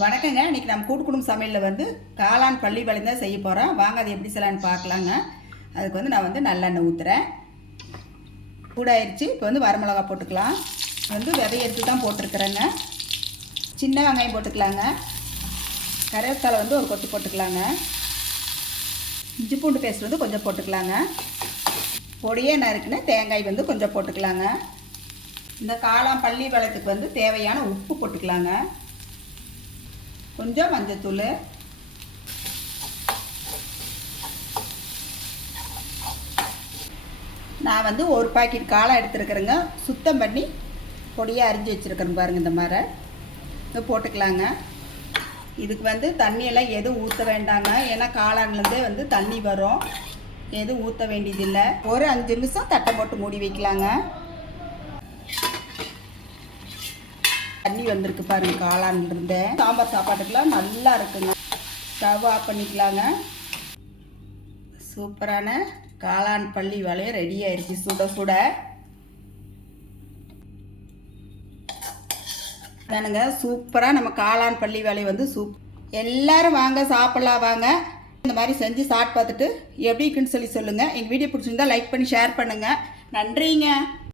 வணக்கங்க. இன்றைக்கி நம்ம கூட்டு குடும்ப சமையலில் வந்து காளான் பள்ளி வளையம் தான் செய்ய போகிறோம். வாங்க அது எப்படி செய்யலான்னு பார்க்கலாங்க. அதுக்கு வந்து நான் வந்து நல்லெண்ணெய் ஊற்றுறேன். சூடாயிருச்சு. இப்போ வந்து வரமிளகா போட்டுக்கலாம். வந்து விதைய எடுத்து தான் போட்டிருக்கிறேங்க. சின்ன வெங்காயம் போட்டுக்கலாங்க. கருவேப்பிலை வந்து ஒரு கொத்து போட்டுக்கலாங்க. இஞ்சி பூண்டு பேஸ்ட் வந்து கொஞ்சம் போட்டுக்கலாங்க. பொடியே நறுக்குன்னு தேங்காய் வந்து கொஞ்சம் போட்டுக்கலாங்க. இந்த காளான் பள்ளி வளையத்துக்கு வந்து தேவையான உப்பு போட்டுக்கலாங்க. கொஞ்சம் மஞ்சத்தூள், நான் வந்து ஒரு பாக்கெட் காளான் எடுத்துருக்குறேங்க. சுத்தம் பண்ணி பொடியாக அரிஞ்சு வச்சுருக்கிறேன் பாருங்கள். இந்த மாதிரி இதை போட்டுக்கலாங்க. இதுக்கு வந்து தண்ணியெல்லாம் எதுவும் ஊற்ற வேண்டாங்க. ஏன்னா காளான்லேருந்தே வந்து தண்ணி வரும். எதுவும் ஊற்ற வேண்டியதில்லை. ஒரு 5 நிமிஷம் தட்டை போட்டு மூடி வைக்கலாங்க. தண்ணி வந்திருக்கு பாருங்க. காளான்லேருந்து சாம்பார் சாப்பாட்டுக்கெலாம் நல்லா இருக்குங்க. ஸ்டவ் ஆஃப் பண்ணிக்கலாங்க. சூப்பரான காளான் பள்ளி வளையம் ரெடி ஆயிடுச்சு. சுட சுட தானுங்க. சூப்பராக நம்ம காளான் பள்ளி வளையம் வந்து எல்லாரும் வாங்க சாப்பிட்லாம் வாங்க. இந்த மாதிரி செஞ்சு சாப்பிட்டு பார்த்துட்டு எப்படி இருக்குன்னு சொல்லி சொல்லுங்கள். எங்கள் வீடியோ பிடிச்சிருந்தா லைக் பண்ணி ஷேர் பண்ணுங்கள். நன்றிங்க.